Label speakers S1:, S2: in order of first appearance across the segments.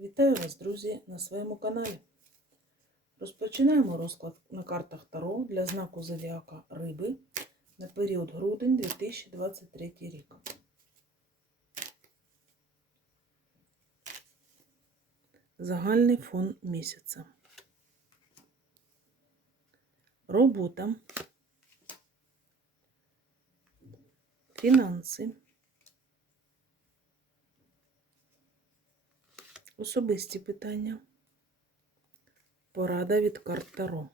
S1: Вітаю вас, друзі, на своєму каналі. Розпочинаємо розклад на картах Таро для знаку Зодіака Риби на період грудень 2023 рік. Загальний фон місяця. Робота. Фінанси. Особисті питання. Порада від карт Таро.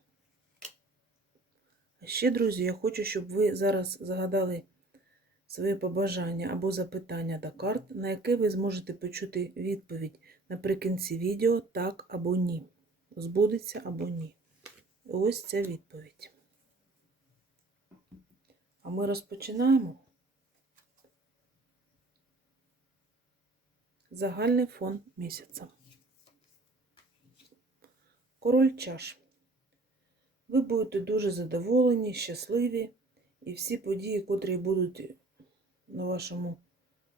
S1: А ще, друзі, я хочу, щоб ви зараз загадали своє побажання або запитання до карт, на яке ви зможете почути відповідь наприкінці відео так або ні. Збудеться або ні. Ось ця відповідь. А ми розпочинаємо. Загальний фон місяця. Король чаш. Ви будете дуже задоволені, щасливі, і всі події, котрі будуть на вашому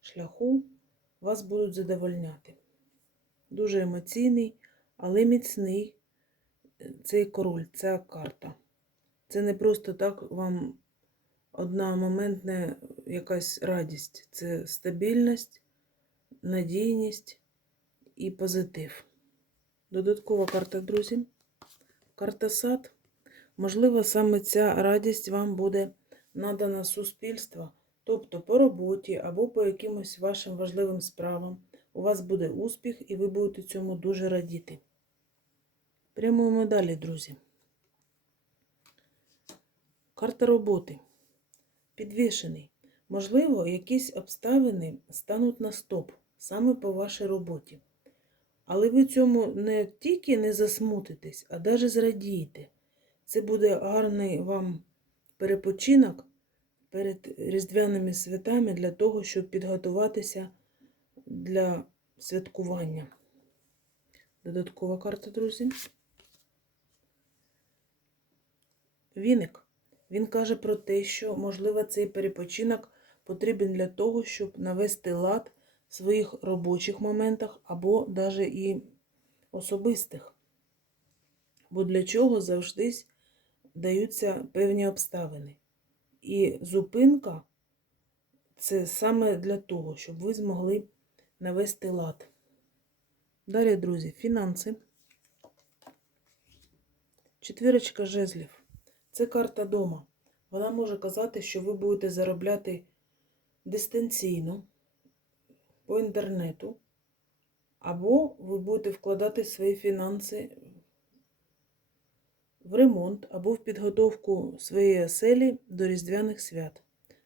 S1: шляху, вас будуть задовольняти. Дуже емоційний, але міцний цей король, ця карта. Це не просто так вам одна моментна якась радість. Це стабільність, надійність і позитив. Додаткова карта, друзі. Карта сад. Можливо, саме ця радість вам буде надана суспільства, тобто по роботі або по якимось вашим важливим справам. У вас буде успіх і ви будете цьому дуже радіти. Прямуємо далі, друзі. Карта роботи. Підвішений. Можливо, якісь обставини стануть на стоп саме по вашій роботі. Але ви цьому не тільки не засмутитесь, а навіть зрадієте. Це буде гарний вам перепочинок перед різдвяними святами для того, щоб підготуватися для святкування. Додаткова карта, друзі. Віник. Він каже про те, що, можливо, цей перепочинок потрібен для того, щоб навести лад своїх робочих моментах або навіть і особистих. Бо для чого завжди даються певні обставини. І зупинка це саме для того, щоб ви змогли навести лад. Далі, друзі, фінанси. Четвірочка жезлів. Це карта дома. Вона може казати, що ви будете заробляти дистанційно по інтернету, або ви будете вкладати свої фінанси в ремонт або в підготовку своєї оселі до Різдвяних свят,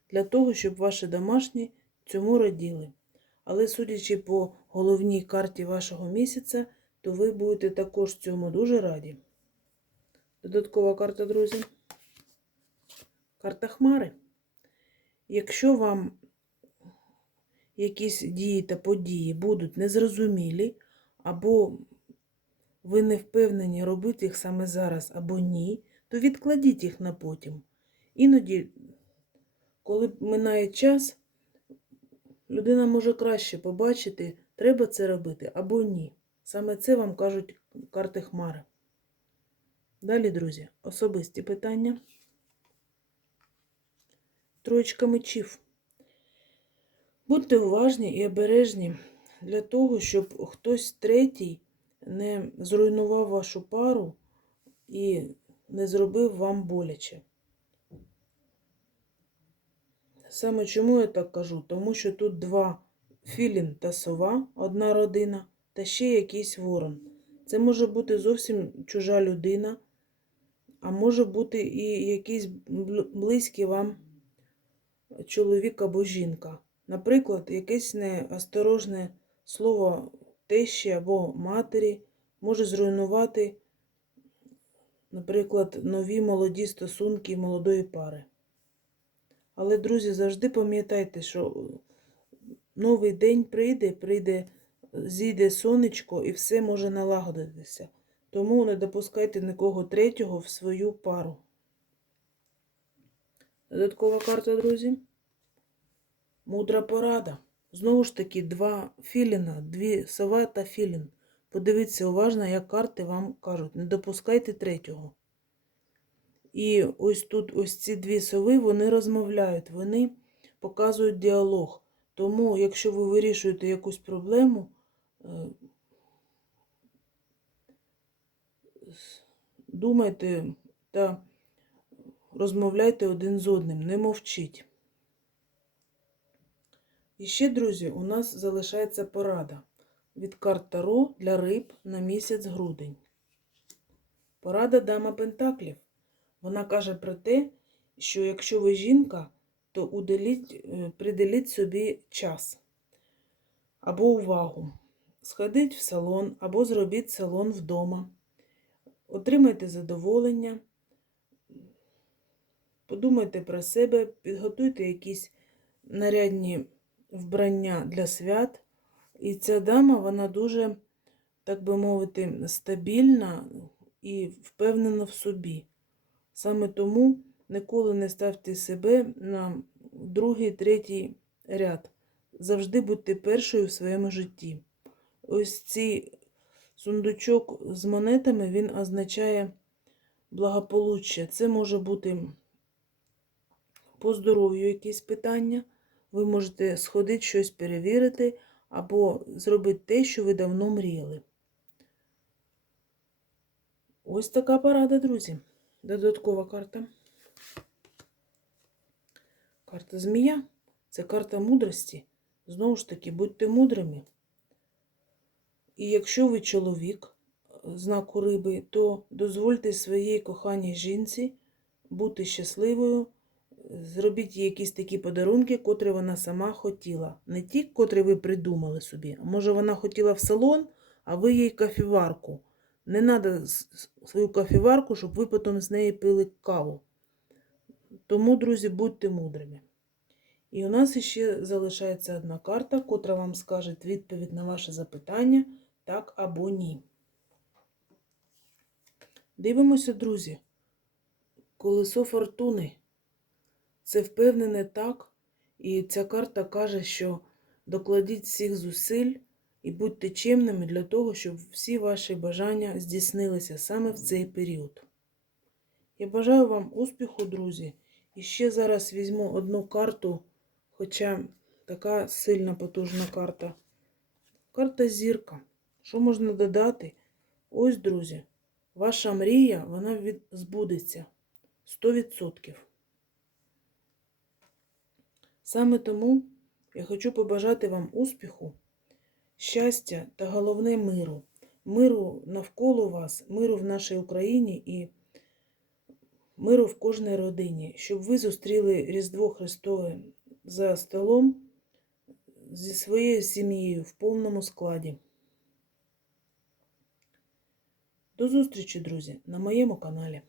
S1: для того, щоб ваші домашні цьому раділи. Але судячи по головній карті вашого місяця, то ви будете також цьому дуже раді. Додаткова карта, друзі. Карта Хмари. Якщо вам якісь дії та події будуть незрозумілі, або ви не впевнені робити їх саме зараз або ні, то відкладіть їх на потім. Іноді, коли минає час, людина може краще побачити, треба це робити або ні. Саме це вам кажуть карти Хмари. Далі, друзі, особисті питання. Троєчка мечів. Будьте уважні і обережні для того, щоб хтось третій не зруйнував вашу пару і не зробив вам боляче. Саме чому я так кажу? Тому що тут два філін та сова, одна родина, та ще якийсь ворон. Це може бути зовсім чужа людина, а може бути і якийсь близький вам чоловік або жінка. Наприклад, якесь неосторожне слово тещі або матері може зруйнувати, наприклад, нові молоді стосунки молодої пари. Але, друзі, завжди пам'ятайте, що новий день прийде, прийде, зійде сонечко і все може налагодитися. Тому не допускайте нікого третього в свою пару. Додаткова карта, друзі. Мудра порада. Знову ж таки, два філіна, дві сова та філін. Подивіться уважно, як карти вам кажуть. Не допускайте третього. І ось тут ось ці дві сови, вони розмовляють, вони показують діалог. Тому, якщо ви вирішуєте якусь проблему, е, думайте та розмовляйте один з одним, не мовчіть. І ще, друзі, у нас залишається порада від карт Таро для риб на місяць грудень. Порада дама Пентаклів. Вона каже про те, що якщо ви жінка, то уделіть, е, приділіть собі час або увагу. Сходіть в салон або зробіть салон вдома. Отримайте задоволення, подумайте про себе, підготуйте якісь нарядні вбрання для свят. І ця дама, вона дуже, так би мовити, стабільна і впевнена в собі. Саме тому ніколи не ставте себе на другий, третій ряд. Завжди будьте першою в своєму житті. Ось цей сундучок з монетами він означає благополуччя. Це може бути по здоров'ю якісь питання. Ви можете сходити щось перевірити або зробити те, що ви давно мріяли. Ось така порада, друзі. Додаткова карта. Карта Змія це карта мудрості. Знову ж таки, будьте мудрими. І якщо ви чоловік е, знаку риби, то дозвольте своїй коханій жінці бути щасливою. Зробіть їй якісь такі подарунки, котрі вона сама хотіла. Не ті, котрі ви придумали собі. Може вона хотіла в салон, а ви їй кофіварку. Не треба свою кофіварку, щоб ви потім з неї пили каву. Тому, друзі, будьте мудрими. І у нас ще залишається одна карта, котра вам скаже відповідь на ваше запитання так або ні. Дивимося, друзі. Колесо фортуни. Це впевнене так. І ця карта каже, що докладіть всіх зусиль і будьте чемними для того, щоб всі ваші бажання здійснилися саме в цей період. Я бажаю вам успіху, друзі. І ще зараз візьму одну карту, хоча така сильна потужна карта. Карта зірка. Що можна додати? Ось, друзі, ваша мрія, вона збудеться 100%. Саме тому я хочу побажати вам успіху, щастя та головне миру. Миру навколо вас, миру в нашій Україні і миру в кожній родині, щоб ви зустріли Різдво Христове за столом зі своєю сім'єю в повному складі. До зустрічі, друзі, на моєму каналі.